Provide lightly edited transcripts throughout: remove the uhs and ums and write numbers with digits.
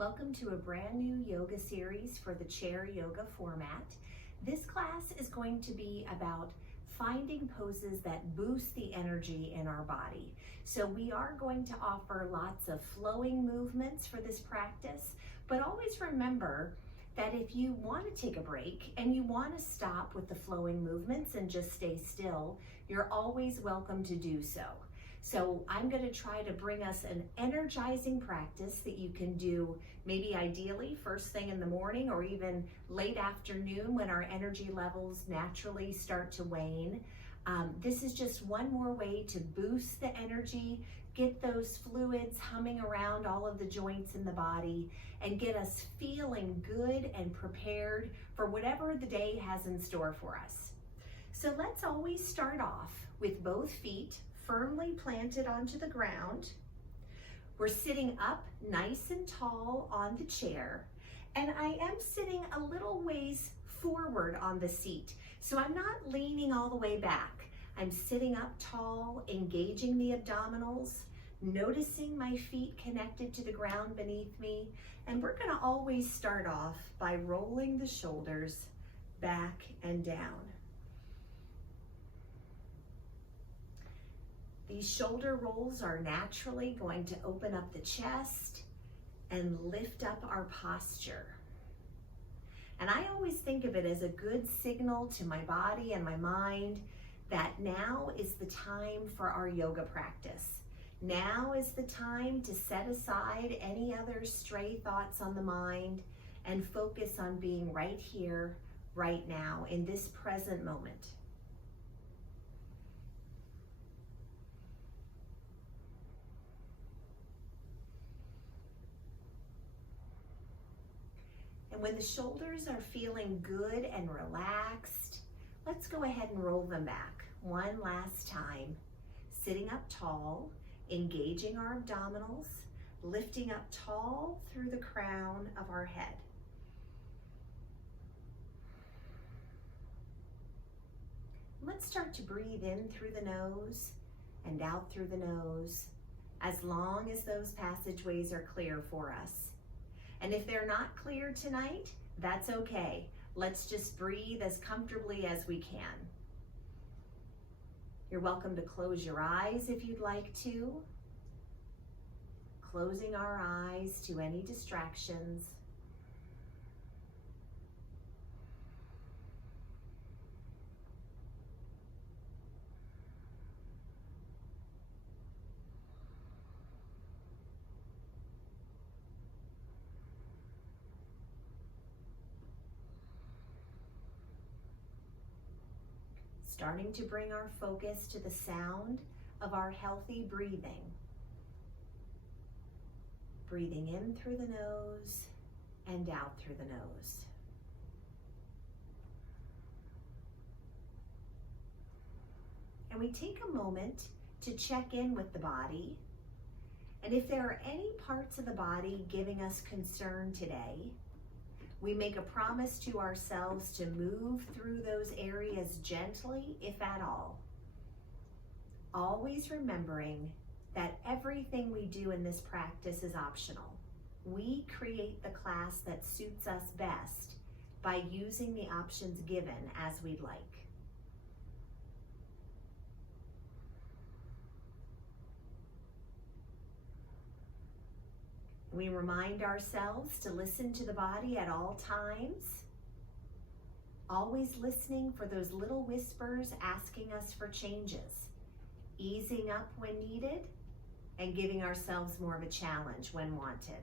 Welcome to a brand new yoga series for the chair yoga format. This class is going to be about finding poses that boost the energy in our body. So we are going to offer lots of flowing movements for this practice, but always remember that if you want to take a break and you want to stop with the flowing movements and just stay still, you're always welcome to do so. So I'm going to try to bring us an energizing practice that you can do maybe ideally first thing in the morning or even late afternoon when our energy levels naturally start to wane. This is just one more way to boost the energy, get those fluids humming around all of the joints in the body, and get us feeling good and prepared for whatever the day has in store for us. So let's always start off with both feet firmly planted onto the ground. We're sitting up nice and tall on the chair, and I am sitting a little ways forward on the seat. So I'm not leaning all the way back. I'm sitting up tall, engaging the abdominals, noticing my feet connected to the ground beneath me, and we're gonna always start off by rolling the shoulders back and down. These shoulder rolls are naturally going to open up the chest and lift up our posture. And I always think of it as a good signal to my body and my mind that now is the time for our yoga practice. Now is the time to set aside any other stray thoughts on the mind and focus on being right here, right now, in this present moment. And when the shoulders are feeling good and relaxed, let's go ahead and roll them back one last time. Sitting up tall, engaging our abdominals, lifting up tall through the crown of our head. Let's start to breathe in through the nose and out through the nose, as long as those passageways are clear for us. And if they're not clear tonight, that's okay. Let's just breathe as comfortably as we can. You're welcome to close your eyes if you'd like to. Closing our eyes to any distractions. Starting to bring our focus to the sound of our healthy breathing. Breathing in through the nose and out through the nose. And we take a moment to check in with the body. And if there are any parts of the body giving us concern today, we make a promise to ourselves to move through those areas gently, if at all. Always remembering that everything we do in this practice is optional. We create the class that suits us best by using the options given as we'd like. We remind ourselves to listen to the body at all times, always listening for those little whispers asking us for changes, easing up when needed, and giving ourselves more of a challenge when wanted.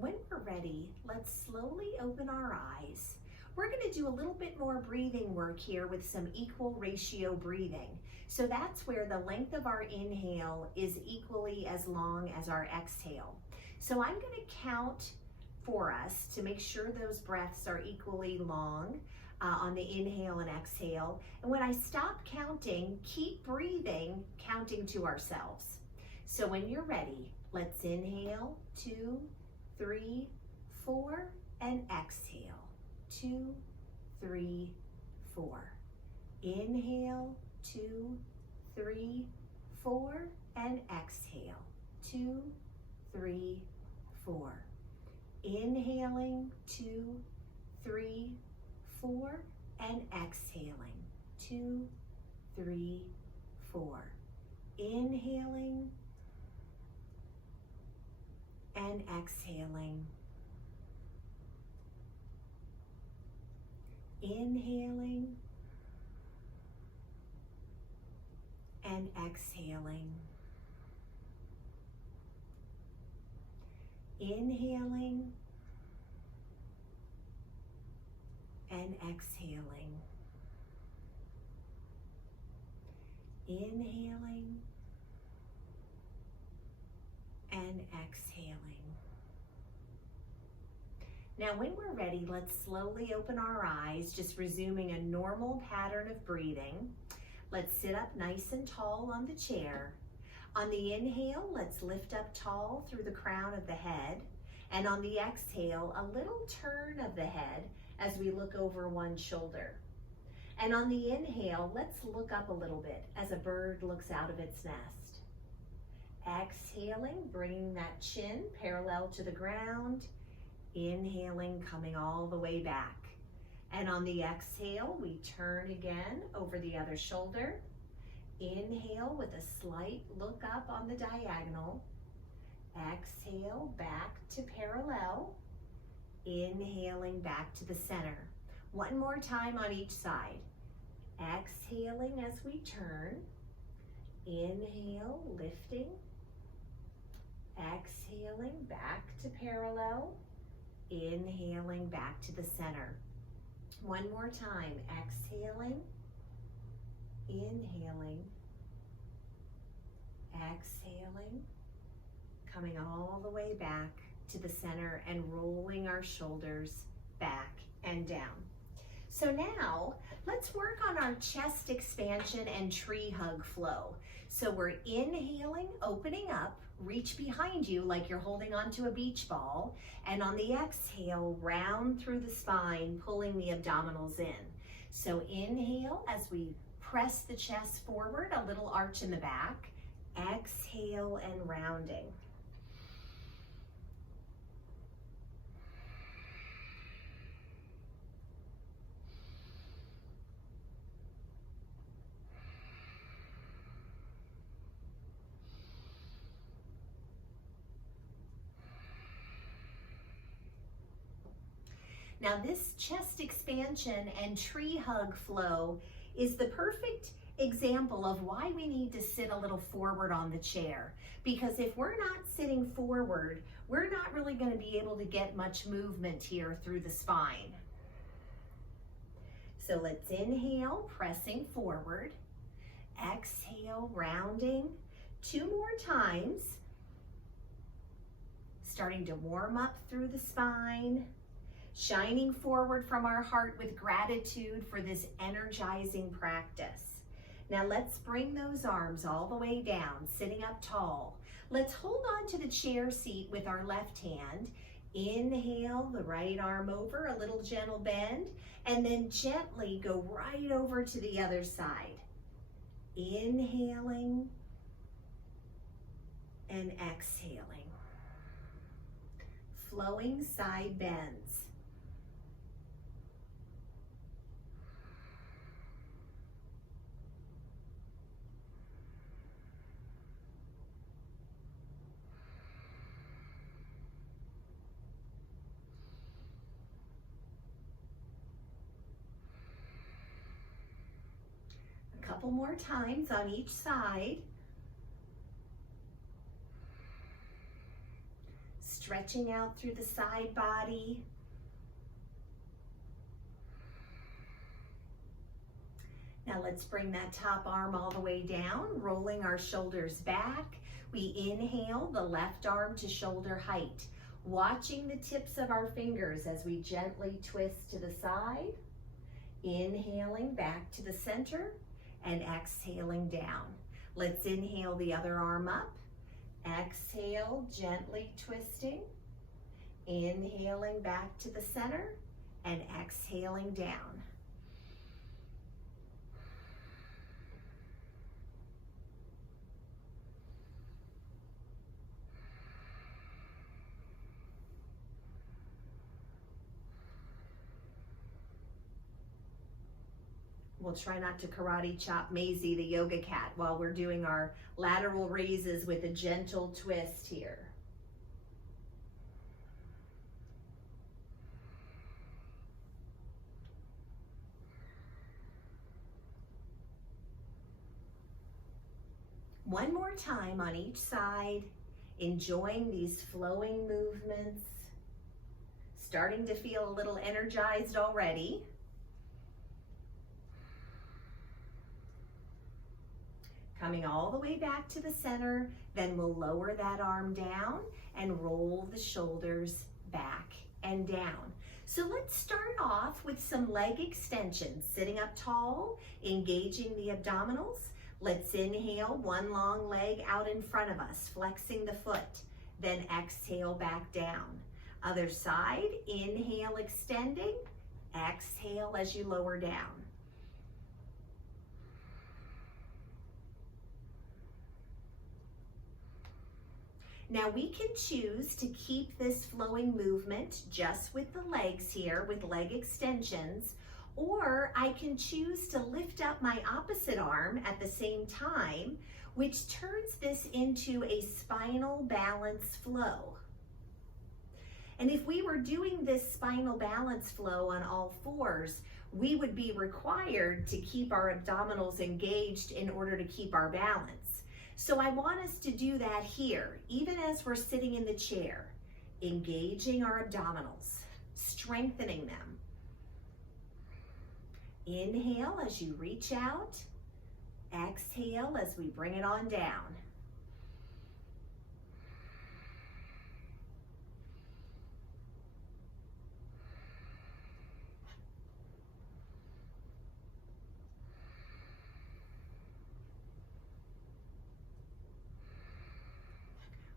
When we're ready, let's slowly open our eyes. We're going to do a little bit more breathing work here with some equal ratio breathing. So that's where the length of our inhale is equally as long as our exhale. So I'm going to count for us to make sure those breaths are equally long on the inhale and exhale. And when I stop counting, keep breathing, counting to ourselves. So when you're ready, let's inhale, 2, 3, 4, and exhale, 2, 3, 4. Inhale, 2, 3, 4, and exhale, 2, 3, 4. Inhaling, 2, 3, 4, and exhaling, 2, 3, 4. Inhaling and exhaling. Inhaling and exhaling. Inhaling and exhaling. Inhaling and exhaling. Now when we're ready, let's slowly open our eyes, just resuming a normal pattern of breathing. Let's sit up nice and tall on the chair. On the inhale, let's lift up tall through the crown of the head. And on the exhale, a little turn of the head as we look over one shoulder. And on the inhale, let's look up a little bit as a bird looks out of its nest. Exhaling, bringing that chin parallel to the ground. Inhaling, coming all the way back. And on the exhale, we turn again over the other shoulder. Inhale with a slight look up on the diagonal. Exhale, back to parallel. Inhaling back to the center. One more time on each side. Exhaling as we turn. Inhale, lifting. Exhaling, back to parallel. Inhaling back to the center. One more time. Exhaling. Inhaling. Exhaling. Coming all the way back to the center and rolling our shoulders back and down. So now let's work on our chest expansion and tree hug flow. So we're inhaling, opening up, reach behind you like you're holding onto a beach ball, and on the exhale, round through the spine, pulling the abdominals in. So inhale as we press the chest forward, a little arch in the back. Exhale and rounding. Now this chest expansion and tree hug flow is the perfect example of why we need to sit a little forward on the chair. Because if we're not sitting forward, we're not really going to be able to get much movement here through the spine. So let's inhale, pressing forward. Exhale, rounding. 2 more times. Starting to warm up through the spine. Shining forward from our heart with gratitude for this energizing practice. Now let's bring those arms all the way down, sitting up tall. Let's hold on to the chair seat with our left hand. Inhale, the right arm over, a little gentle bend, and then gently go right over to the other side. Inhaling and exhaling. Flowing side bends. Couple more times on each side. Stretching out through the side body. Now let's bring that top arm all the way down, rolling our shoulders back. We inhale the left arm to shoulder height, watching the tips of our fingers as we gently twist to the side. Inhaling back to the center. And exhaling down. Let's inhale the other arm up. Exhale, gently twisting. Inhaling back to the center and exhaling down. We'll try not to karate chop Maisie, the yoga cat, while we're doing our lateral raises with a gentle twist here. One more time on each side, enjoying these flowing movements, starting to feel a little energized already. Coming all the way back to the center, then we'll lower that arm down and roll the shoulders back and down. So let's start off with some leg extensions, sitting up tall, engaging the abdominals. Let's inhale, one long leg out in front of us, flexing the foot, then exhale back down. Other side, inhale, extending, exhale as you lower down. Now we can choose to keep this flowing movement just with the legs here, with leg extensions, or I can choose to lift up my opposite arm at the same time, which turns this into a spinal balance flow. And if we were doing this spinal balance flow on all fours, we would be required to keep our abdominals engaged in order to keep our balance. So I want us to do that here, even as we're sitting in the chair, engaging our abdominals, strengthening them. Inhale as you reach out, exhale as we bring it on down.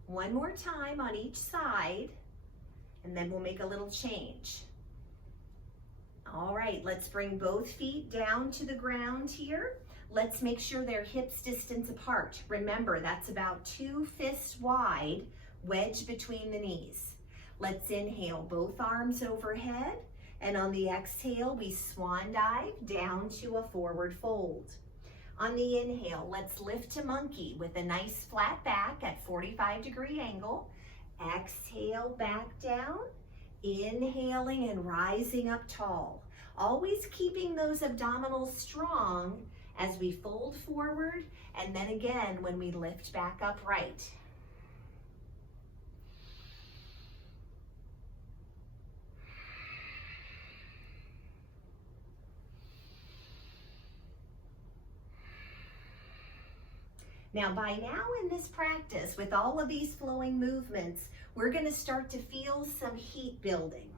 One more time on each side, and then we'll make a little change. All right, let's bring both feet down to the ground here. Let's make sure they're hips distance apart. Remember, that's about 2 fists wide, wedge between the knees. Let's inhale, both arms overhead, and on the exhale, we swan dive down to a forward fold. On the inhale, let's lift to monkey with a nice flat back at 45-degree angle. Exhale, back down. Inhaling and rising up tall. Always keeping those abdominals strong as we fold forward, and then again when we lift back upright. Now, by now in this practice, with all of these flowing movements, we're going to start to feel some heat building.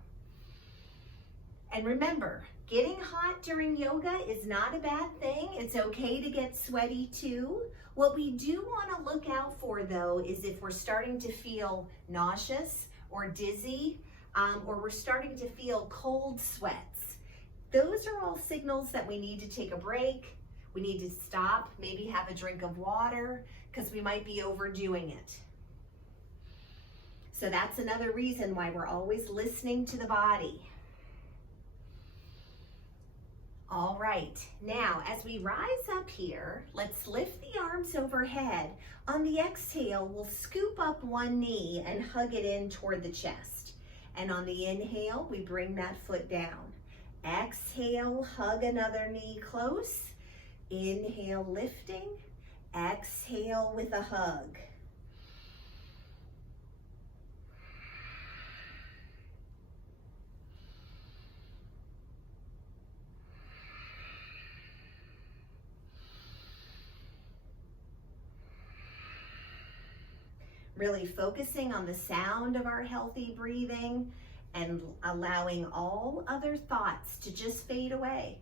And remember, getting hot during yoga is not a bad thing. It's okay to get sweaty too. What we do want to look out for, though, is if we're starting to feel nauseous or dizzy, or we're starting to feel cold sweats. Those are all signals that we need to take a break. We need to stop, maybe have a drink of water, because we might be overdoing it. So that's another reason why we're always listening to the body. All right, now as we rise up here, let's lift the arms overhead. On the exhale, we'll scoop up one knee and hug it in toward the chest. And on the inhale, we bring that foot down. Exhale, hug another knee close. Inhale, lifting. Exhale with a hug. Really focusing on the sound of our healthy breathing and allowing all other thoughts to just fade away.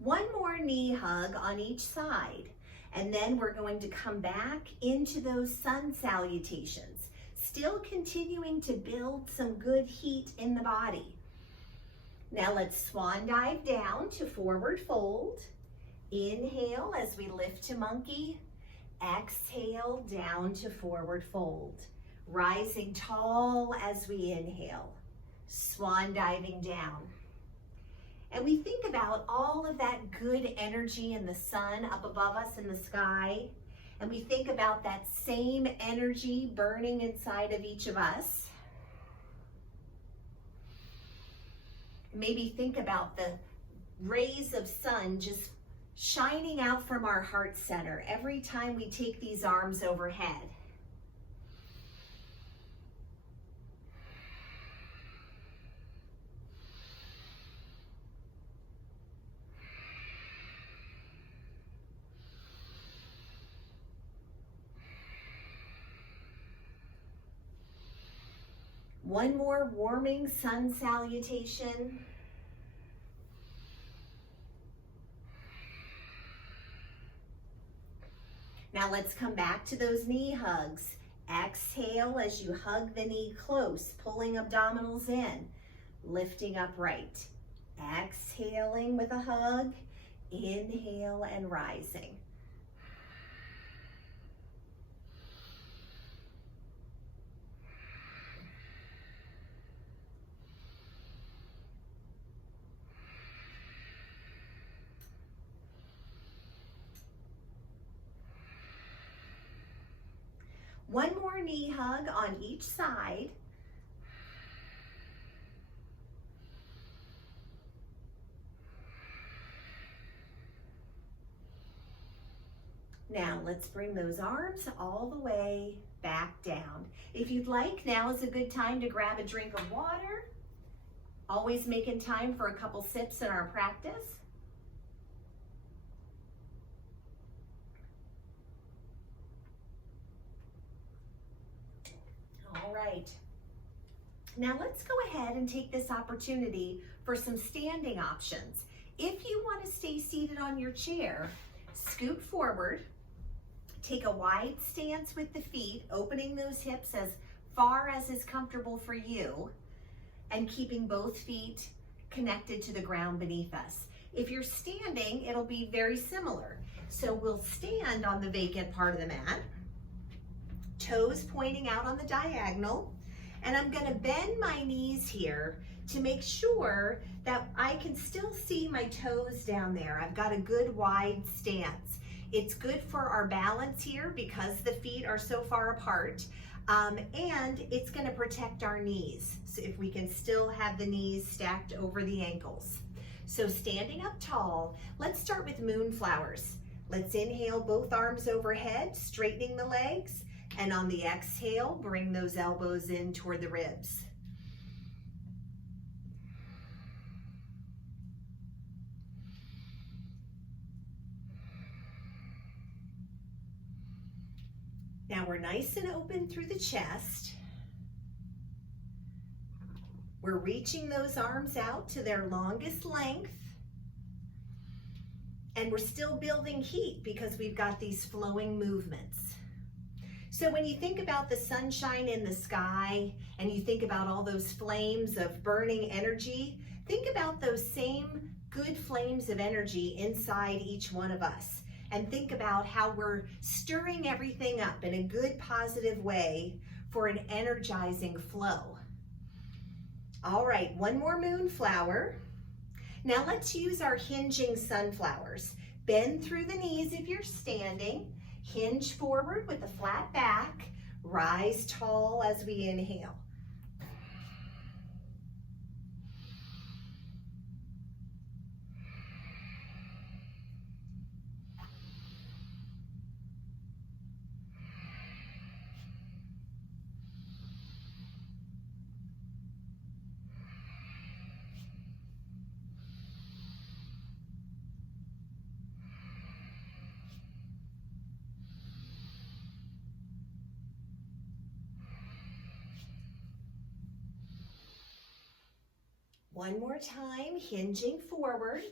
One more knee hug on each side. And then we're going to come back into those sun salutations, still continuing to build some good heat in the body. Now let's swan dive down to forward fold. Inhale as we lift to monkey. Exhale down to forward fold. Rising tall as we inhale. Swan diving down. And we think about all of that good energy in the sun up above us in the sky. And we think about that same energy burning inside of each of us. Maybe think about the rays of sun just shining out from our heart center every time we take these arms overhead. One more warming sun salutation. Now let's come back to those knee hugs. Exhale as you hug the knee close, pulling abdominals in, lifting upright. Exhaling with a hug, inhale and rising. One more knee hug on each side. Now let's bring those arms all the way back down. If you'd like, now is a good time to grab a drink of water. Always making time for a couple sips in our practice. All right. Now let's go ahead and take this opportunity for some standing options. If you want to stay seated on your chair, scoot forward, take a wide stance with the feet, opening those hips as far as is comfortable for you, and keeping both feet connected to the ground beneath us. If you're standing, it'll be very similar. So we'll stand on the vacant part of the mat, toes pointing out on the diagonal, and I'm going to bend my knees here to make sure that I can still see my toes down there. I've got a good wide stance. It's good for our balance here because the feet are so far apart, and it's going to protect our knees, so if we can still have the knees stacked over the ankles. So standing up tall, let's start with moonflowers. Let's inhale, both arms overhead, straightening the legs. And on the exhale, bring those elbows in toward the ribs. Now we're nice and open through the chest. We're reaching those arms out to their longest length. And we're still building heat because we've got these flowing movements. So when you think about the sunshine in the sky and you think about all those flames of burning energy, think about those same good flames of energy inside each one of us. And think about how we're stirring everything up in a good, positive way for an energizing flow. All right, one more moonflower. Now let's use our hinging sunflowers. Bend through the knees if you're standing. Hinge forward with a flat back. Rise tall as we inhale. One more time, hinging forward.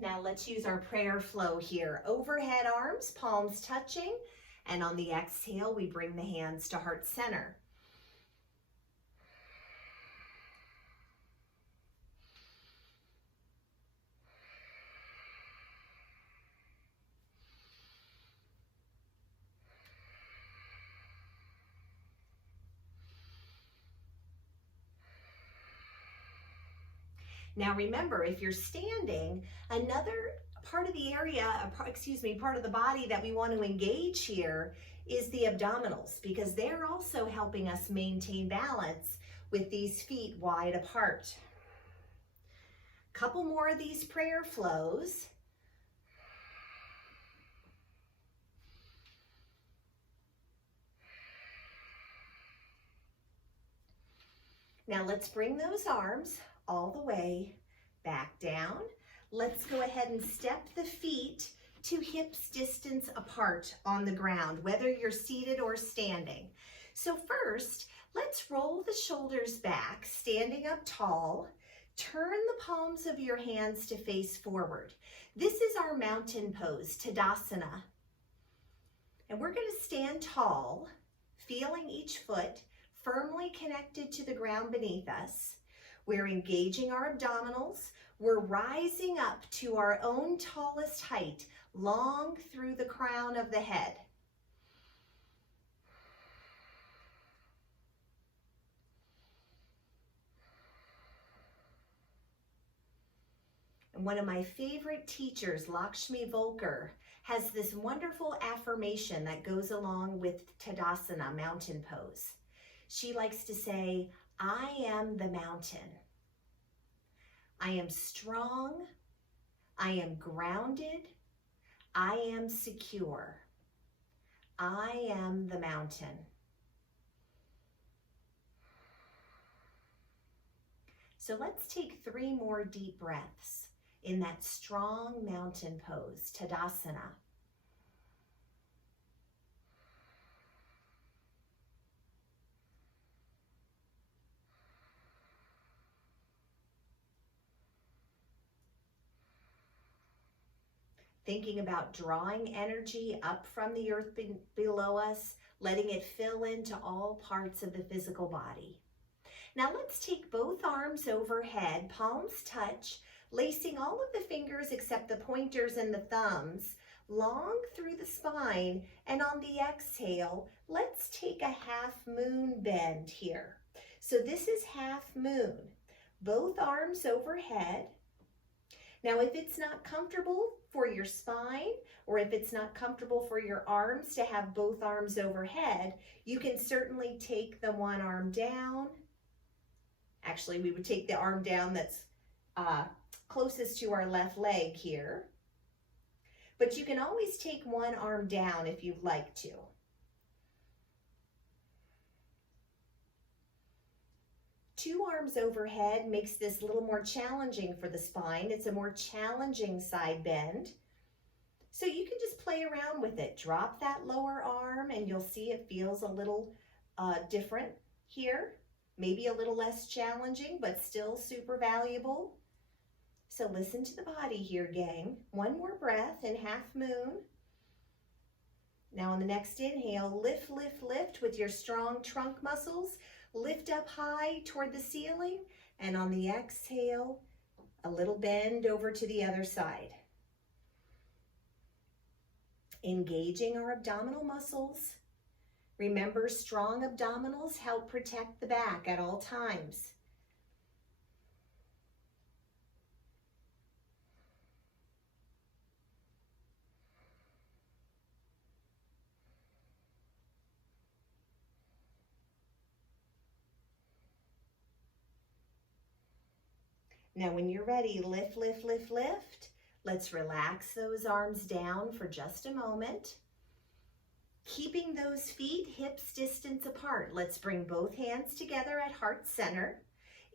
Now let's use our prayer flow here. Overhead arms, palms touching, and on the exhale, we bring the hands to heart center. Now remember, if you're standing, another part of the area, part of the body that we want to engage here is the abdominals, because they're also helping us maintain balance with these feet wide apart. Couple more of these prayer flows. Now let's bring those arms all the way back down. Let's go ahead and step the feet to hips distance apart on the ground, whether you're seated or standing. So first, let's roll the shoulders back, standing up tall. Turn the palms of your hands to face forward. This is our mountain pose, Tadasana. And we're going to stand tall, feeling each foot firmly connected to the ground beneath us. We're engaging our abdominals. We're rising up to our own tallest height, long through the crown of the head. And one of my favorite teachers, Lakshmi Volkar, has this wonderful affirmation that goes along with Tadasana, mountain pose. She likes to say, I am the mountain. I am strong. I am grounded. I am secure. I am the mountain. So let's take 3 more deep breaths in that strong mountain pose, Tadasana. Thinking about drawing energy up from the earth below us, letting it fill into all parts of the physical body. Now let's take both arms overhead, palms touch, lacing all of the fingers except the pointers and the thumbs, long through the spine, and on the exhale, let's take a half moon bend here. So this is half moon, both arms overhead. Now, if it's not comfortable for your spine, or if it's not comfortable for your arms to have both arms overhead, you can certainly take the one arm down. Actually, we would take the arm down that's closest to our left leg here. But you can always take one arm down if you'd like to. Two arms overhead makes this a little more challenging for the spine. It's a more challenging side bend. So you can just play around with it. Drop that lower arm and you'll see it feels a little different here. Maybe a little less challenging, but still super valuable. So listen to the body here, gang. One more breath in half moon. Now on the next inhale, lift, lift, lift with your strong trunk muscles. Lift up high toward the ceiling, and on the exhale, a little bend over to the other side. Engaging our abdominal muscles. Remember, strong abdominals help protect the back at all times. Now when you're ready, lift, lift, lift, lift. Let's relax those arms down for just a moment. Keeping those feet hips distance apart. Let's bring both hands together at heart center.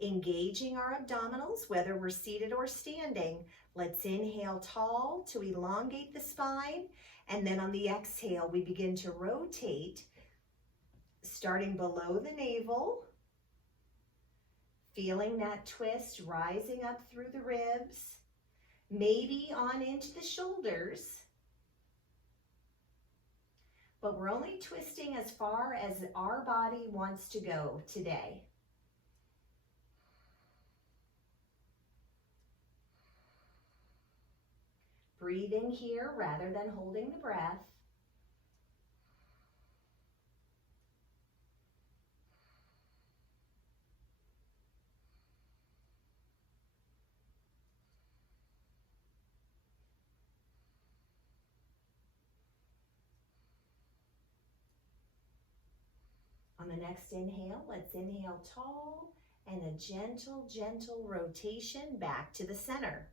Engaging our abdominals, whether we're seated or standing. Let's inhale tall to elongate the spine. And then on the exhale, we begin to rotate, starting below the navel. Feeling that twist rising up through the ribs, maybe on into the shoulders, but we're only twisting as far as our body wants to go today. Breathing here rather than holding the breath. On the next inhale, let's inhale tall and a gentle, gentle rotation back to the center.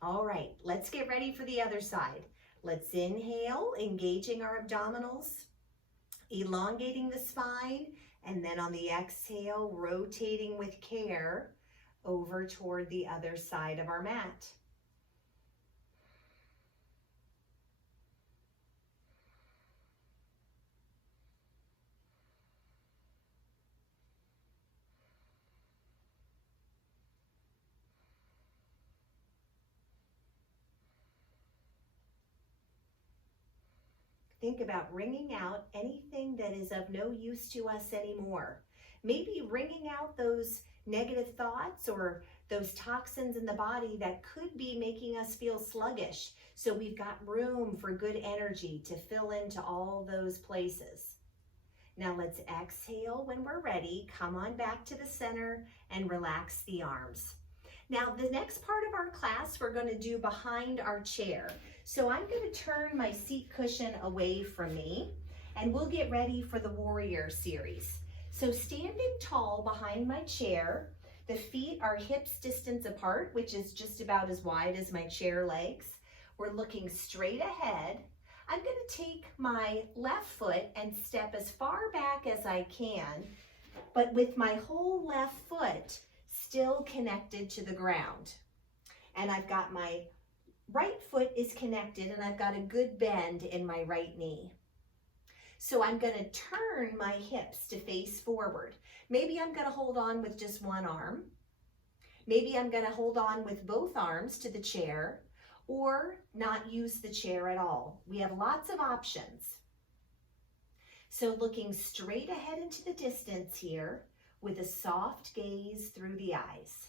All right, let's get ready for the other side. Let's inhale, engaging our abdominals, elongating the spine, and then on the exhale, rotating with care over toward the other side of our mat. Think about wringing out anything that is of no use to us anymore. Maybe wringing out those negative thoughts or those toxins in the body that could be making us feel sluggish. So we've got room for good energy to fill into all those places. Now let's exhale when we're ready. Come on back to the center and relax the arms. Now the next part of our class we're going to do behind our chair. So I'm going to turn my seat cushion away from me and we'll get ready for the warrior series. So standing tall behind my chair, the feet are hips distance apart, which is just about as wide as my chair legs. We're looking straight ahead. I'm going to take my left foot and step as far back as I can, but with my whole left foot still connected to the ground. And I've got my right foot is connected and I've got a good bend in my right knee. So I'm going to turn my hips to face forward. Maybe I'm going to hold on with just one arm. Maybe I'm going to hold on with both arms to the chair or not use the chair at all. We have lots of options. So looking straight ahead into the distance here with a soft gaze through the eyes.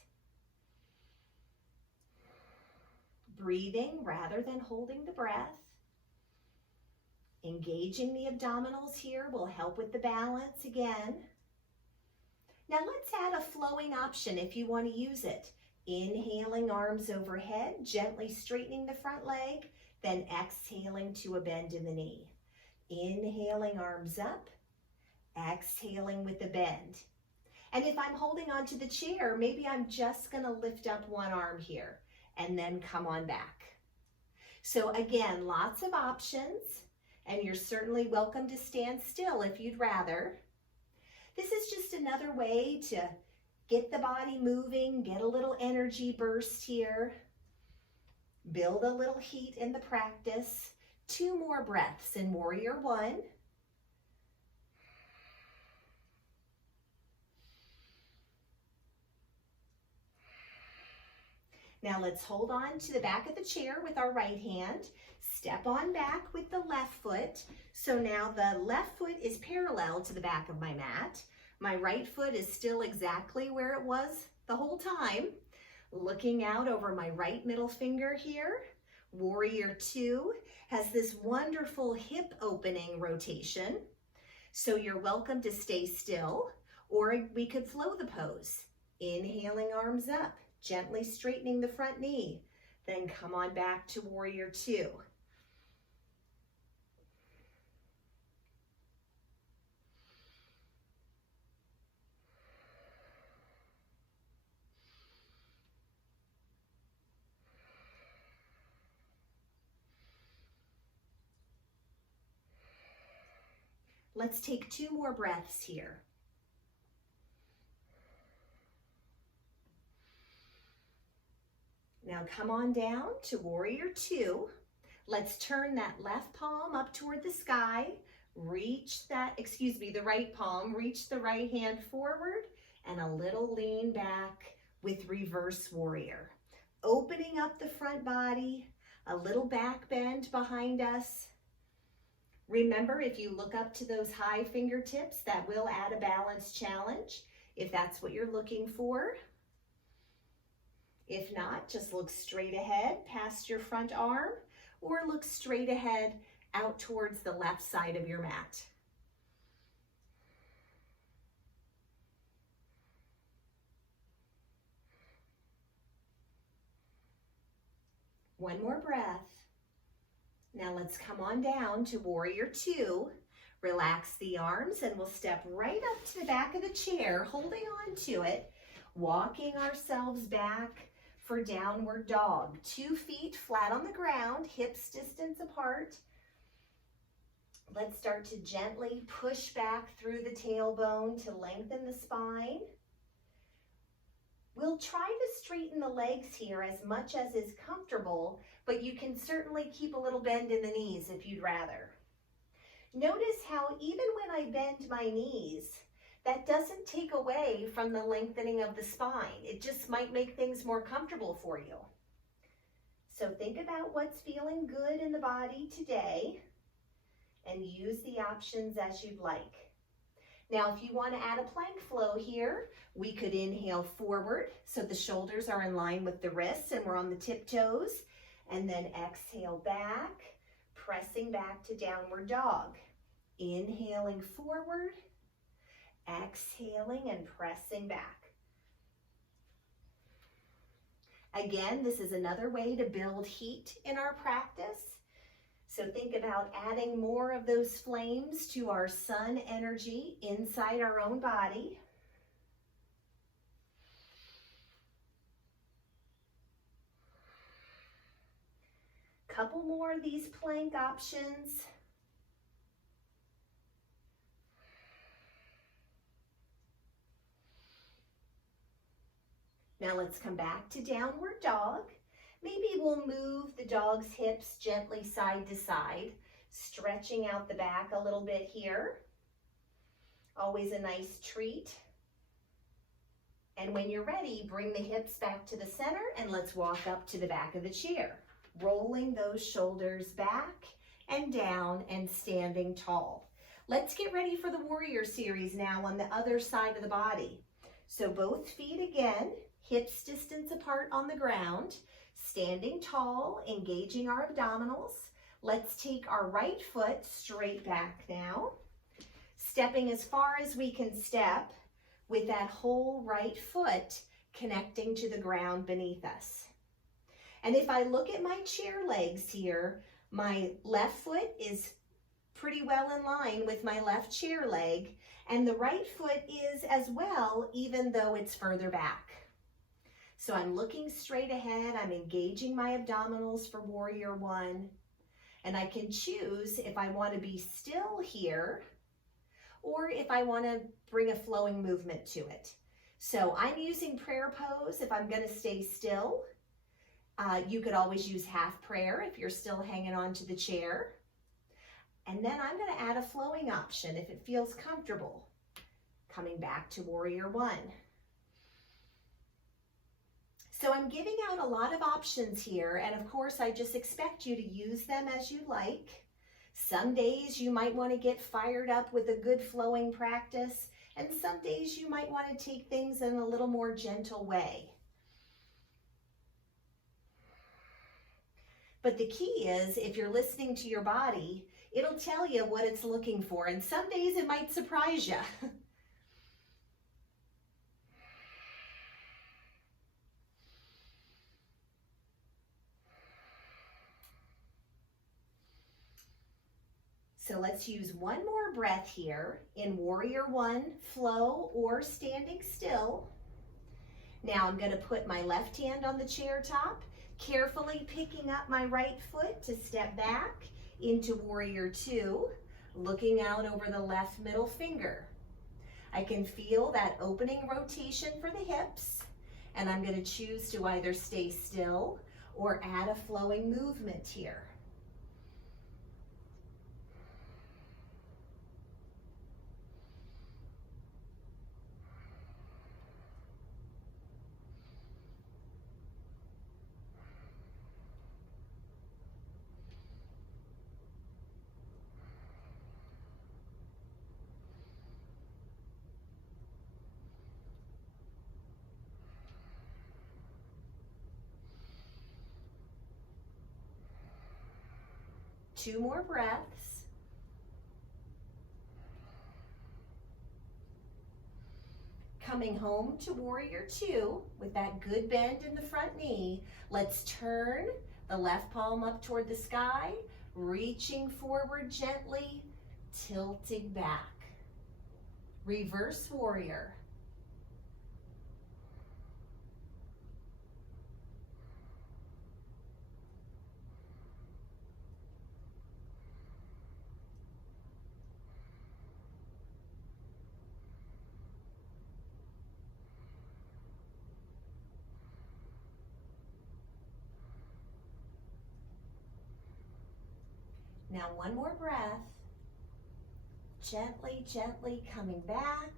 Breathing rather than holding the breath. Engaging the abdominals here will help with the balance again. Now let's add a flowing option if you want to use it. Inhaling arms overhead, gently straightening the front leg, then exhaling to a bend in the knee. Inhaling arms up, exhaling with a bend. And if I'm holding onto the chair, maybe I'm just going to lift up one arm here and then come on back. So again, lots of options, and you're certainly welcome to stand still if you'd rather. This is just another way to get the body moving, get a little energy burst here, build a little heat in the practice. 2 more breaths in warrior 1. Now let's hold on to the back of the chair with our right hand. Step on back with the left foot. So now the left foot is parallel to the back of my mat. My right foot is still exactly where it was the whole time. Looking out over my right middle finger here. Warrior 2 has this wonderful hip opening rotation. So you're welcome to stay still, or we could flow the pose. Inhaling arms up, gently straightening the front knee. Then come on back to warrior 2. Let's take 2 more breaths here. Now come on down to warrior 2. Let's turn that left palm up toward the sky. Reach that, the right palm, reach the right hand forward and a little lean back with reverse warrior. opening up the front body, a little back bend behind us. Remember, if you look up to those high fingertips, that will add a balance challenge if that's what you're looking for. If not, just look straight ahead past your front arm, or look straight ahead out towards the left side of your mat. One more breath. Now let's come on down to warrior two. Relax the arms and we'll step right up to the back of the chair, holding on to it, walking ourselves back for downward dog. 2 feet flat on the ground, hips distance apart. Let's start to gently push back through the tailbone to lengthen the spine. We'll try to straighten the legs here as much as is comfortable, but you can certainly keep a little bend in the knees if you'd rather. Notice how even when I bend my knees, that doesn't take away from the lengthening of the spine. It just might make things more comfortable for you. So think about what's feeling good in the body today and use the options as you'd like. Now, if you want to add a plank flow here, we could inhale forward so the shoulders are in line with the wrists and we're on the tiptoes, and then exhale back, pressing back to downward dog. Inhaling forward, exhaling and pressing back. Again, this is another way to build heat in our practice. So think about adding more of those flames to our sun energy inside our own body. Couple more of these plank options. Now let's come back to downward dog. Maybe we'll move the dog's hips gently side to side, stretching out the back a little bit here. Always a nice treat. And when you're ready, bring the hips back to the center and let's walk up to the back of the chair, rolling those shoulders back and down and standing tall. Let's get ready for the warrior series now on the other side of the body. So both feet again, hips distance apart on the ground, standing tall, engaging our abdominals. Let's take our right foot straight back now, stepping as far as we can step with that whole right foot connecting to the ground beneath us. And if I look at my chair legs here, my left foot is pretty well in line with my left chair leg, and the right foot is as well, even though it's further back. So I'm looking straight ahead, I'm engaging my abdominals for warrior one, and I can choose if I want to be still here or if I want to bring a flowing movement to it. So I'm using prayer pose if I'm going to stay still. You could always use half prayer if you're still hanging on to the chair. And then I'm going to add a flowing option if it feels comfortable. Coming back to warrior one. So I'm giving out a lot of options here, and of course I just expect you to use them as you like. Some days you might want to get fired up with a good flowing practice, and some days you might want to take things in a little more gentle way. But the key is, if you're listening to your body, it'll tell you what it's looking for, and some days it might surprise you. So let's use one more breath here in warrior one, flow or standing still. Now I'm going to put my left hand on the chair top, carefully picking up my right foot to step back into warrior two, looking out over the left middle finger. I can feel that opening rotation for the hips, and I'm going to choose to either stay still or add a flowing movement here. 2 more breaths. Coming home to warrior 2 with that good bend in the front knee. Let's turn the left palm up toward the sky, reaching forward gently, tilting back. Reverse warrior. Now 1 more breath. Gently, gently coming back.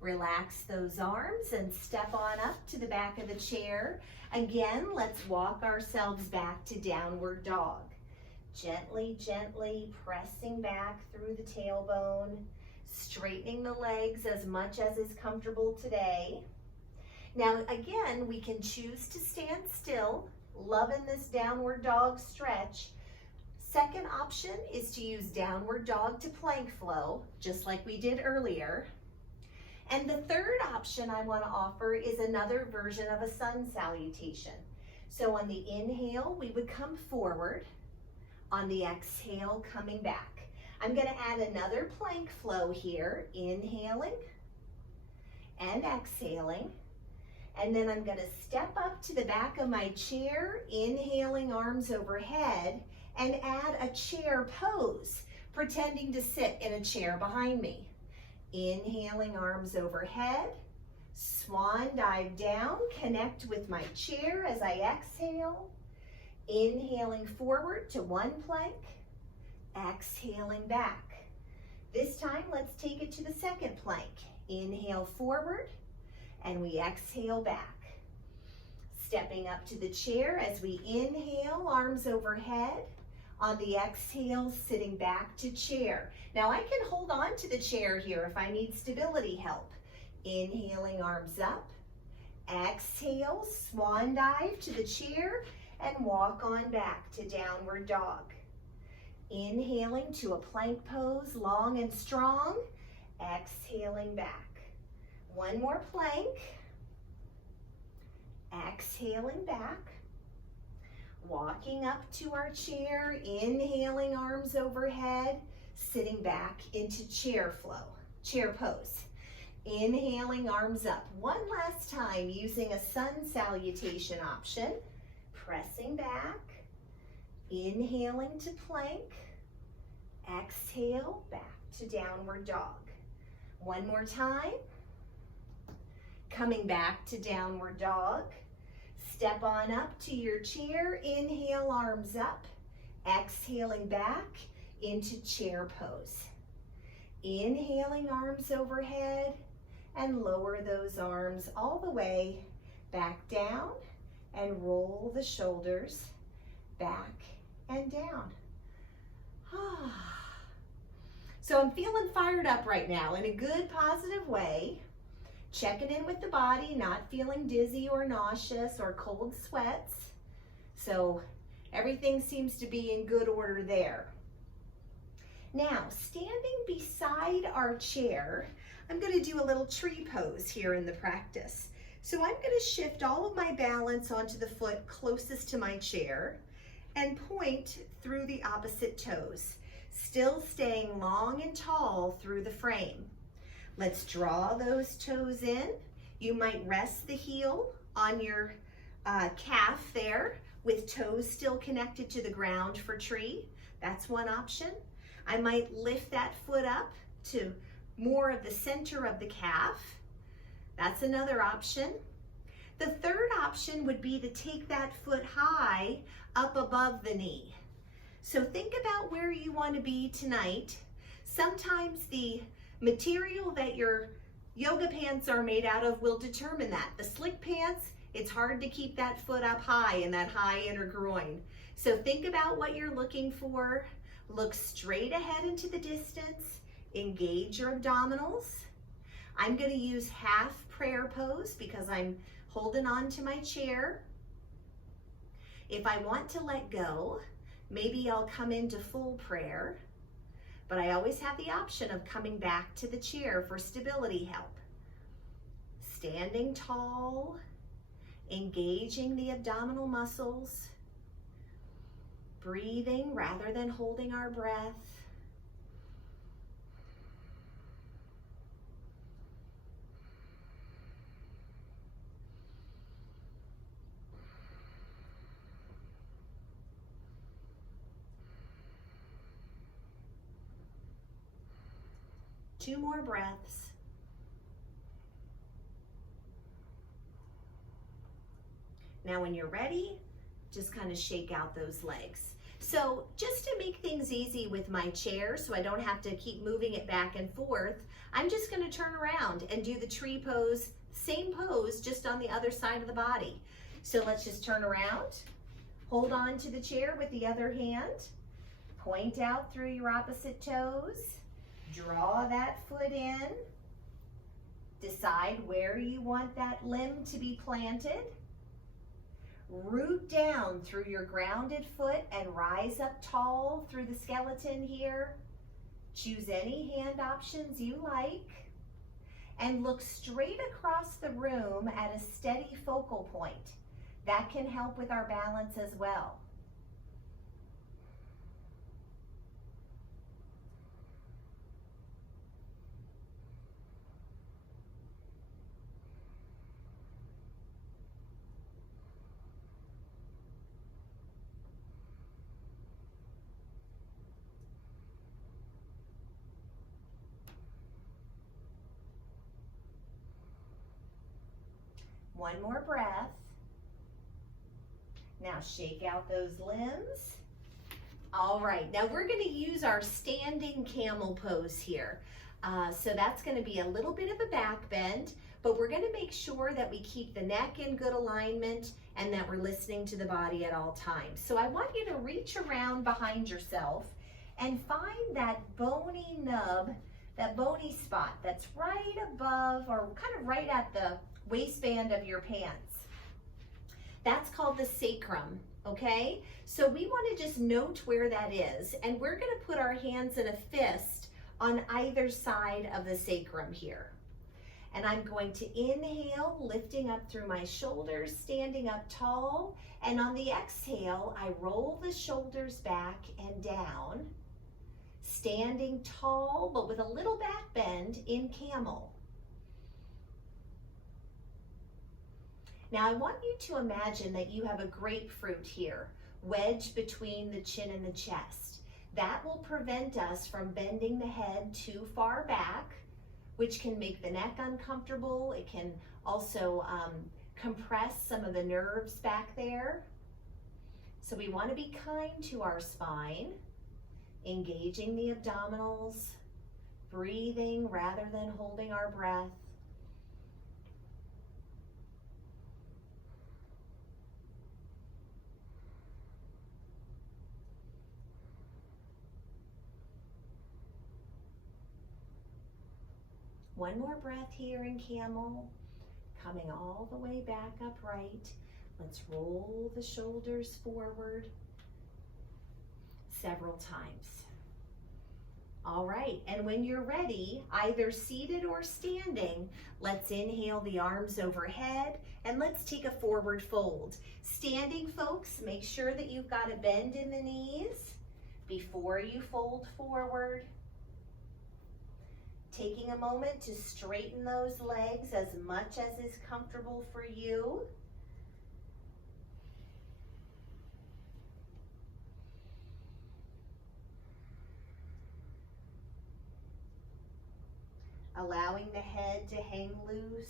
Relax those arms and step on up to the back of the chair. Again, let's walk ourselves back to downward dog. Gently, gently pressing back through the tailbone, straightening the legs as much as is comfortable today. Now again, we can choose to stand still, loving this downward dog stretch. Second option is to use downward dog to plank flow, just like we did earlier. And the third option I want to offer is another version of a sun salutation. So on the inhale, we would come forward. On the exhale, coming back. I'm going to add another plank flow here, inhaling and exhaling. And then I'm going to step up to the back of my chair, inhaling arms overhead, and add a chair pose, pretending to sit in a chair behind me. Inhaling arms overhead, swan dive down, connect with my chair as I exhale. Inhaling forward to 1 plank, exhaling back. This time, let's take it to the 2nd plank. Inhale forward, and we exhale back. Stepping up to the chair as we inhale, arms overhead. On the exhale, sitting back to chair. Now I can hold on to the chair here if I need stability help. Inhaling, arms up. Exhale, swan dive to the chair and walk on back to downward dog. Inhaling to a plank pose, long and strong. Exhaling back. 1 more plank. Exhaling back. Walking up to our chair, inhaling arms overhead, sitting back into chair flow, chair pose. Inhaling arms up. 1 last time using a sun salutation option. Pressing back, inhaling to plank, exhale back to downward dog. 1 more time. Coming back to downward dog. Step on up to your chair, inhale, arms up, exhaling back into chair pose. Inhaling arms overhead and lower those arms all the way back down and roll the shoulders back and down. So I'm feeling fired up right now in a good, positive way. Checking in with the body, not feeling dizzy or nauseous or cold sweats. So everything seems to be in good order there. Now, standing beside our chair, I'm going to do a little tree pose here in the practice. So I'm going to shift all of my balance onto the foot closest to my chair and point through the opposite toes, still staying long and tall through the frame. Let's draw those toes in. You might rest the heel on your calf there with toes still connected to the ground for tree. That's one option. I might lift that foot up to more of the center of the calf. That's another option. The third option would be to take that foot high up above the knee. So think about where you want to be tonight. Sometimes the material that your yoga pants are made out of will determine that. The slick pants, it's hard to keep that foot up high in that high inner groin. So think about what you're looking for. Look straight ahead into the distance. Engage your abdominals. I'm going to use half prayer pose because I'm holding on to my chair. If I want to let go, Maybe I'll come into full prayer, but I always have the option of coming back to the chair for stability help. Standing tall, engaging the abdominal muscles, breathing rather than holding our breath. Two more breaths. Now when you're ready, just kind of shake out those legs. So just to make things easy with my chair so I don't have to keep moving it back and forth, I'm just going to turn around and do the tree pose, same pose, just on the other side of the body. So let's just turn around, hold on to the chair with the other hand, point out through your opposite toes, draw that foot in, decide where you want that limb to be planted, root down through your grounded foot and rise up tall through the skeleton here. Choose any hand options you like and look straight across the room at a steady focal point. That can help with our balance as well. One more breath. Now shake out those limbs. All right, now we're going to use our standing camel pose here. So that's going to be a little bit of a back bend, but we're going to make sure that we keep the neck in good alignment and that we're listening to the body at all times. So I want you to reach around behind yourself and find that bony nub, that bony spot that's right above or kind of right at the waistband of your pants. That's called the sacrum, okay? So we want to just note where that is, and we're going to put our hands in a fist on either side of the sacrum here. And I'm going to inhale, lifting up through my shoulders, standing up tall, and on the exhale, I roll the shoulders back and down, standing tall, but with a little back bend in camel. Now I want you to imagine that you have a grapefruit here, wedged between the chin and the chest. That will prevent us from bending the head too far back, which can make the neck uncomfortable. It can also compress some of the nerves back there. So we want to be kind to our spine, engaging the abdominals, breathing rather than holding our breath. One more breath here in camel, coming all the way back upright. Let's roll the shoulders forward several times. All right, and when you're ready, either seated or standing, let's inhale the arms overhead and let's take a forward fold. Standing folks, make sure that you've got a bend in the knees before you fold forward. Taking a moment to straighten those legs as much as is comfortable for you. Allowing the head to hang loose.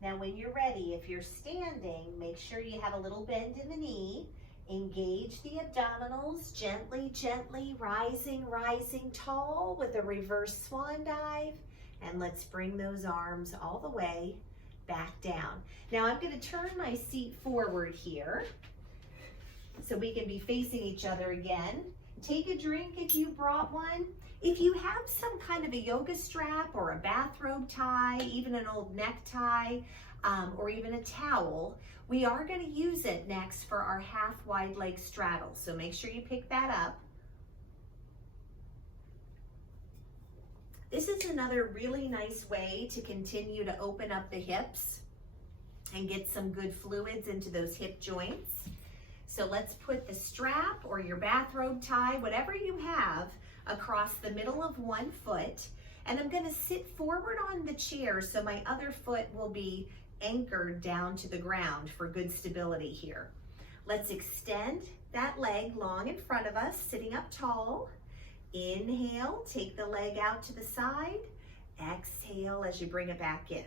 Now when you're ready, if you're standing, make sure you have a little bend in the knee. Engage the abdominals, gently, gently, rising, rising tall with a reverse swan dive. And let's bring those arms all the way back down. Now I'm going to turn my seat forward here so we can be facing each other again. Take a drink if you brought one. If you have some kind of a yoga strap or a bathrobe tie, even an old necktie, or even a towel, we are going to use it next for our half wide leg straddle. So make sure you pick that up. This is another really nice way to continue to open up the hips and get some good fluids into those hip joints. So let's put the strap or your bathrobe tie, whatever you have, across the middle of one foot. And I'm going to sit forward on the chair so my other foot will be anchored down to the ground for good stability here. Let's extend that leg long in front of us, sitting up tall. Inhale, take the leg out to the side. Exhale as you bring it back in.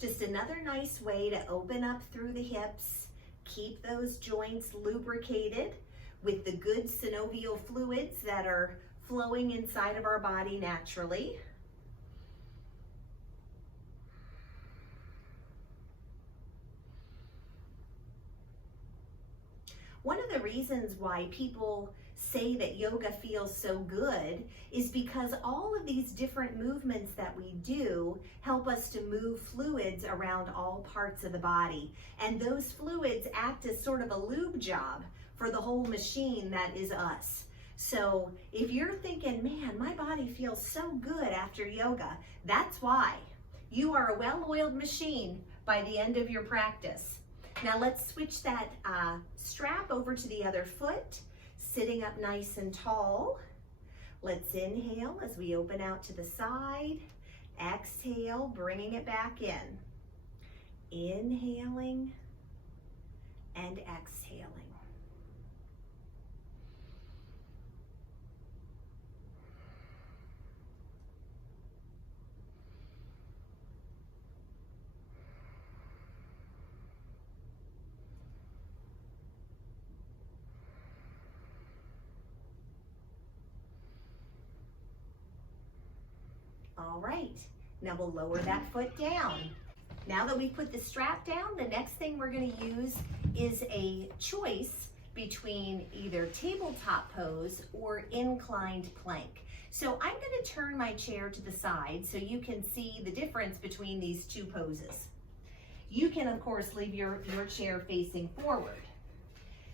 Just another nice way to open up through the hips, keep those joints lubricated with the good synovial fluids that are flowing inside of our body naturally. One of the reasons why people say that yoga feels so good is because all of these different movements that we do help us to move fluids around all parts of the body. And those fluids act as sort of a lube job for the whole machine that is us. So if you're thinking, man, my body feels so good after yoga, that's why. You are a well-oiled machine by the end of your practice. Now let's switch that strap over to the other foot, sitting up nice and tall. Let's inhale as we open out to the side. Exhale, bringing it back in. Inhaling and exhaling. All right, now we'll lower that foot down. Now that we put the strap down, the next thing we're going to use is a choice between either tabletop pose or inclined plank. So I'm going to turn my chair to the side so you can see the difference between these two poses. You can, of course, leave your chair facing forward.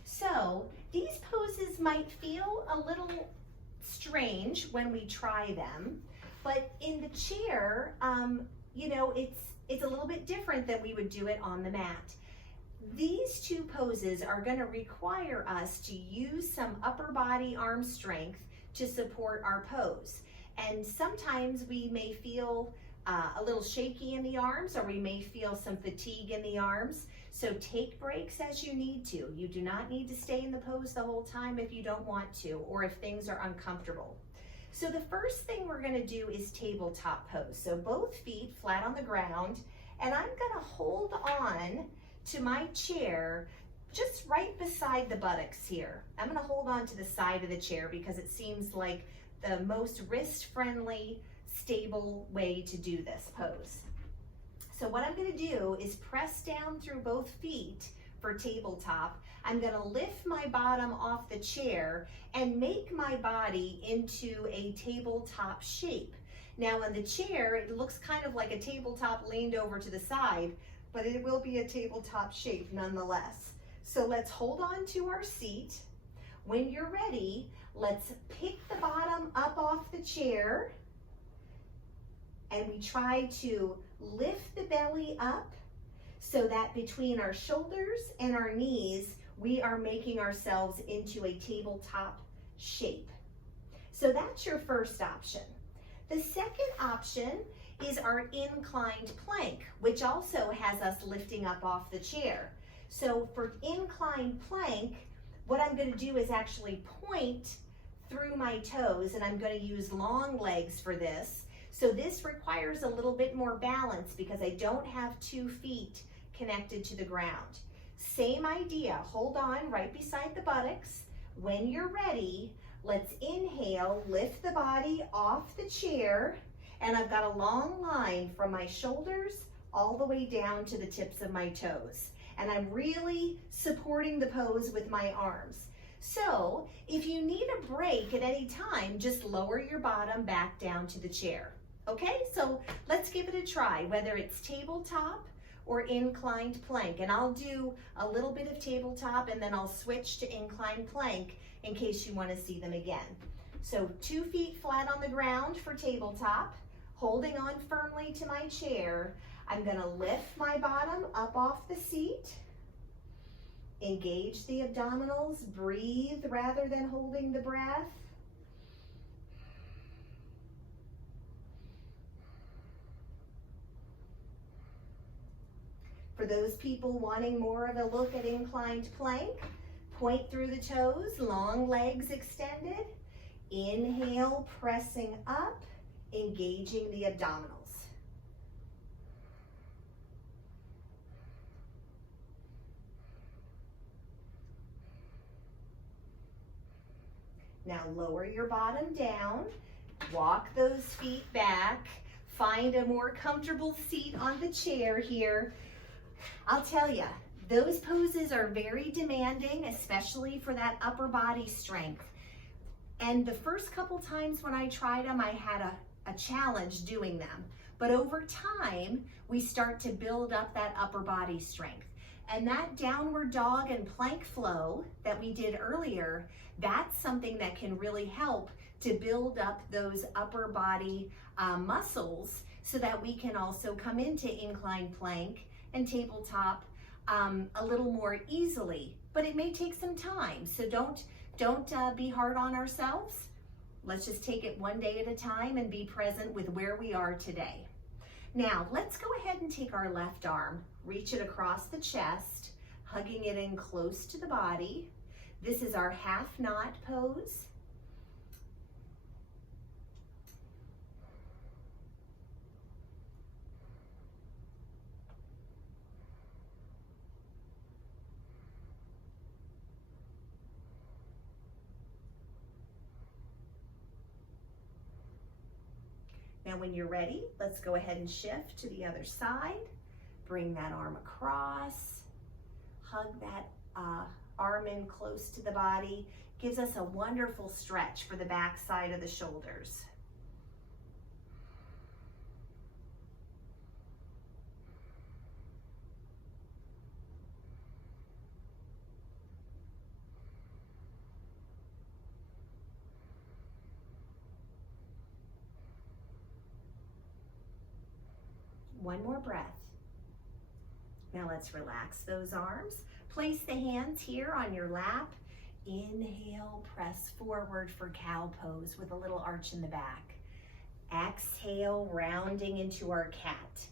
So these poses might feel a little strange when we try them. But in the chair, you know, it's a little bit different than we would do it on the mat. These two poses are going to require us to use some upper body arm strength to support our pose. And sometimes we may feel a little shaky in the arms, or we may feel some fatigue in the arms. So take breaks as you need to. You do not need to stay in the pose the whole time if you don't want to, or if things are uncomfortable. So the first thing we're going to do is tabletop pose. So both feet flat on the ground, and I'm going to hold on to my chair just right beside the buttocks here. I'm going to hold on to the side of the chair because it seems like the most wrist-friendly, stable way to do this pose. So what I'm going to do is press down through both feet for tabletop. I'm going to lift my bottom off the chair and make my body into a tabletop shape. Now on the chair, it looks kind of like a tabletop leaned over to the side, but it will be a tabletop shape nonetheless. So let's hold on to our seat. When you're ready, let's pick the bottom up off the chair, and we try to lift the belly up so that between our shoulders and our knees, we are making ourselves into a tabletop shape. So that's your first option. The second option is our inclined plank, which also has us lifting up off the chair. So for inclined plank, what I'm going to do is actually point through my toes, and I'm going to use long legs for this. So this requires a little bit more balance because I don't have 2 feet connected to the ground. Same idea, hold on right beside the buttocks. When you're ready, Let's inhale, lift the body off the chair, and I've got a long line from my shoulders all the way down to the tips of my toes. And I'm really supporting the pose with my arms. So if you need a break at any time, just lower your bottom back down to the chair. Okay, so let's give it a try, whether it's tabletop or inclined plank. And I'll do a little bit of tabletop and then I'll switch to inclined plank in case you want to see them again. So 2 feet flat on the ground for tabletop, holding on firmly to my chair. I'm going to lift my bottom up off the seat, engage the abdominals, breathe rather than holding the breath. For those people wanting more of a look at inclined plank, point through the toes, long legs extended. Inhale, pressing up, engaging the abdominals. Now lower your bottom down, walk those feet back, find a more comfortable seat on the chair here. I'll tell you, those poses are very demanding, especially for that upper body strength. And the first couple times when I tried them, I had a challenge doing them. But over time, we start to build up that upper body strength. And that downward dog and plank flow that we did earlier, that's something that can really help to build up those upper body muscles so that we can also come into inclined plank and tabletop a little more easily. But it may take some time, so don't be hard on ourselves. Let's just take it one day at a time and be present with where we are today. Now, let's go ahead and take our left arm, reach it across the chest, hugging it in close to the body. This is our half knot pose. Now when you're ready, let's go ahead and shift to the other side. Bring that arm across, hug that arm in close to the body. Gives us a wonderful stretch for the back side of the shoulders. One more breath. Now let's relax those arms. Place the hands here on your lap. Inhale, press forward for cow pose with a little arch in the back. Exhale, rounding into our cat.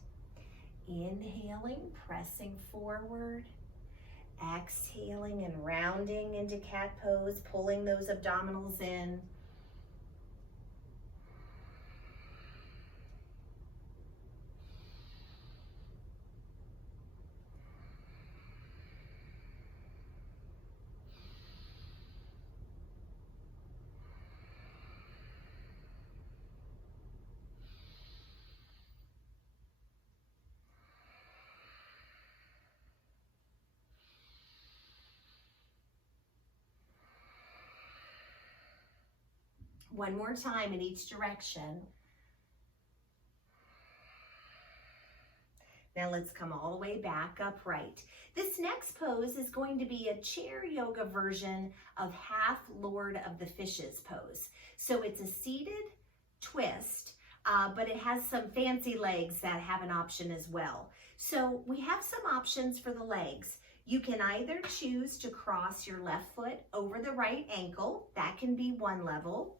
Inhaling, pressing forward. Exhaling and rounding into cat pose, pulling those abdominals in. One more time in each direction. Now let's come all the way back upright. This next pose is going to be a chair yoga version of half Lord of the Fishes pose. So it's a seated twist, but it has some fancy legs that have an option as well. So we have some options for the legs. You can either choose to cross your left foot over the right ankle. That can be one level.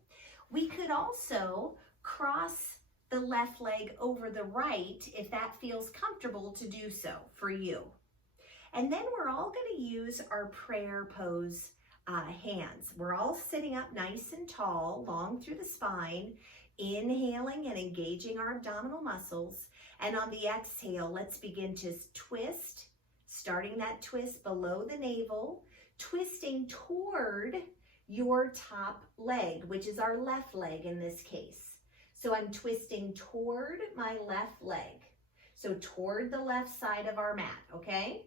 We could also cross the left leg over the right if that feels comfortable to do so for you. And then we're all going to use our prayer pose hands. We're all sitting up nice and tall, long through the spine, inhaling and engaging our abdominal muscles. And on the exhale, let's begin to twist, starting that twist below the navel, twisting toward your top leg, which is our left leg in this case. So I'm twisting toward my left leg. So toward the left side of our mat, okay?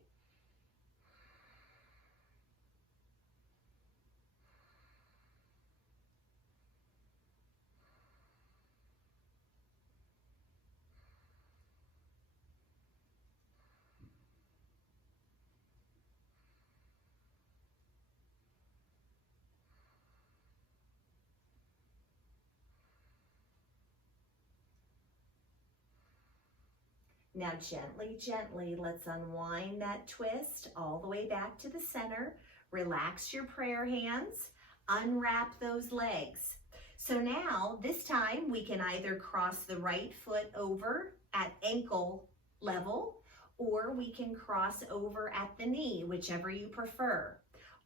Now gently, gently, let's unwind that twist all the way back to the center. Relax your prayer hands, unwrap those legs. So now, this time, we can either cross the right foot over at ankle level, or we can cross over at the knee, whichever you prefer.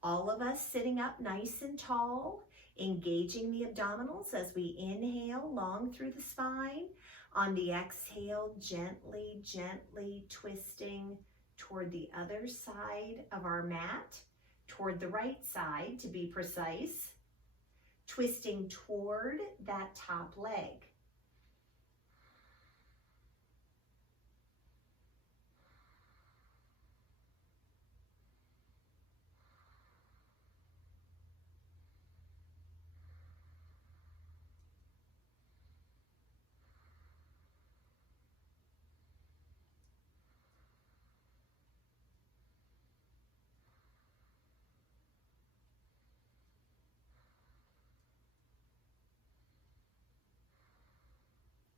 All of us sitting up nice and tall, engaging the abdominals as we inhale long through the spine. On the exhale, gently, gently twisting toward the other side of our mat, toward the right side to be precise, twisting toward that top leg.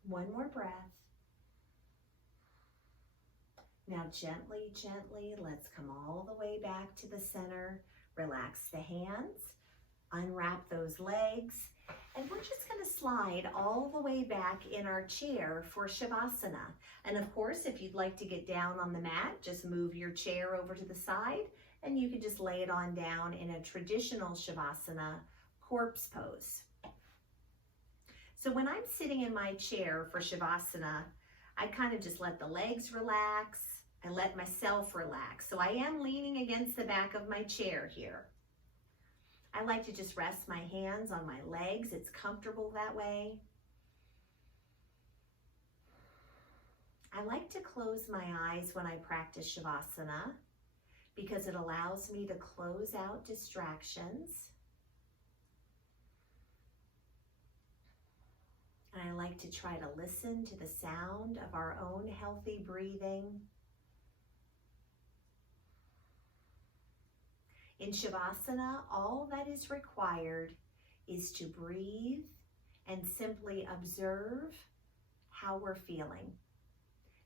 One more breath. Now gently, gently, let's come all the way back to the center. Relax the hands, unwrap those legs, and we're just going to slide all the way back in our chair for Shavasana. And of course, if you'd like to get down on the mat, just move your chair over to the side and you can just lay it on down in a traditional Shavasana corpse pose. So when I'm sitting in my chair for Shavasana, I kind of just let the legs relax. I let myself relax. So I am leaning against the back of my chair here. I like to just rest my hands on my legs. It's comfortable that way. I like to close my eyes when I practice Shavasana because it allows me to close out distractions. And I like to try to listen to the sound of our own healthy breathing. In Shavasana, all that is required is to breathe and simply observe how we're feeling.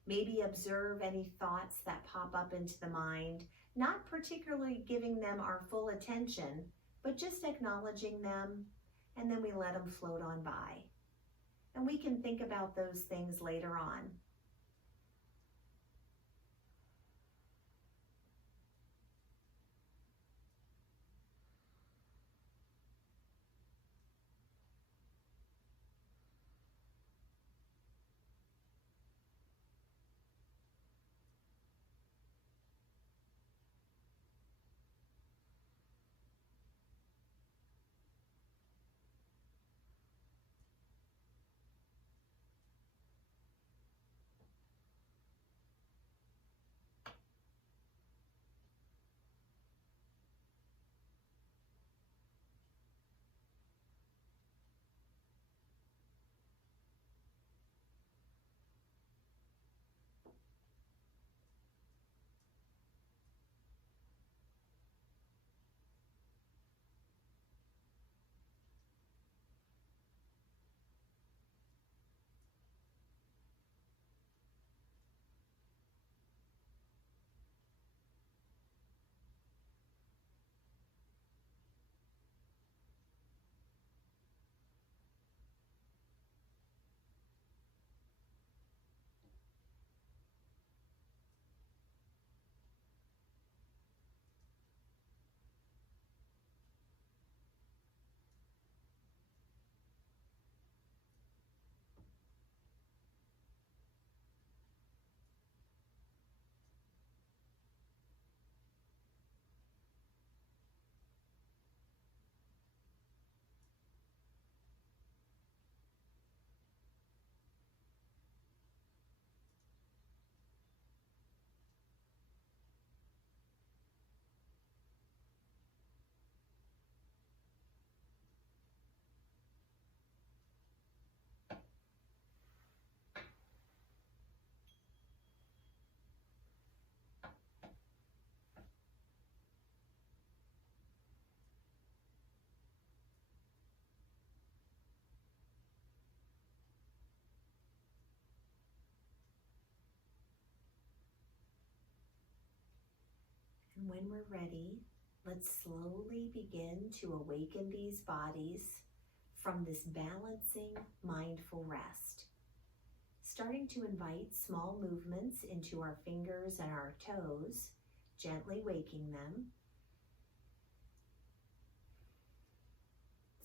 Maybe observe any thoughts that pop up into the mind, not particularly giving them our full attention, but just acknowledging them, and then we let them float on by. And we can think about those things later on. And when we're ready, let's slowly begin to awaken these bodies from this balancing, mindful rest. Starting to invite small movements into our fingers and our toes, gently waking them.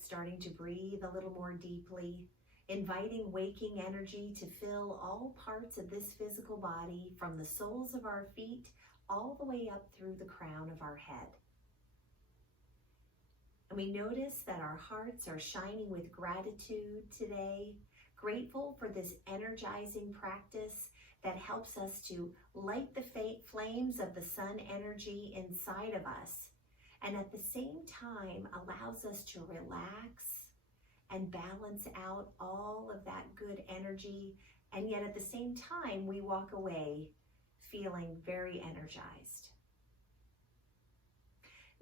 Starting to breathe a little more deeply, inviting waking energy to fill all parts of this physical body from the soles of our feet all the way up through the crown of our head. And we notice that our hearts are shining with gratitude today, grateful for this energizing practice that helps us to light the flames of the sun energy inside of us, and at the same time allows us to relax and balance out all of that good energy, and yet at the same time we walk away feeling very energized.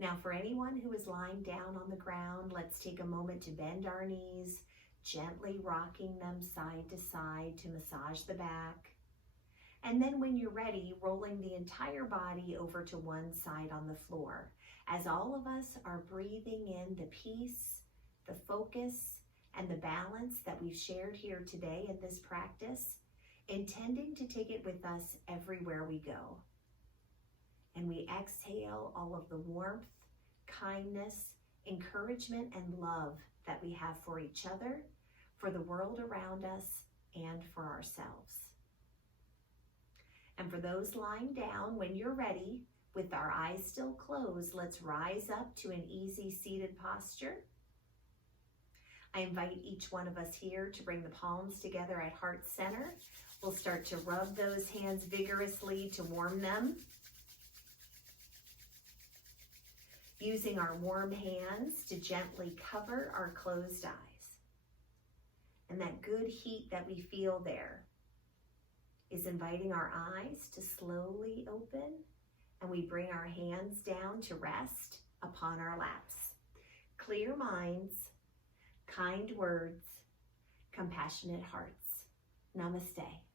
Now, for anyone who is lying down on the ground, let's take a moment to bend our knees, gently rocking them side to side to massage the back. And then when you're ready, rolling the entire body over to one side on the floor, as all of us are breathing in the peace, the focus, and the balance that we've shared here today in this practice, intending to take it with us everywhere we go. And we exhale all of the warmth, kindness, encouragement, and love that we have for each other, for the world around us, and for ourselves. And for those lying down, when you're ready, with our eyes still closed, let's rise up to an easy seated posture. I invite each one of us here to bring the palms together at heart center. We'll start to rub those hands vigorously to warm them. Using our warm hands to gently cover our closed eyes. And that good heat that we feel there is inviting our eyes to slowly open, and we bring our hands down to rest upon our laps. Clear minds, kind words, compassionate hearts. Namaste.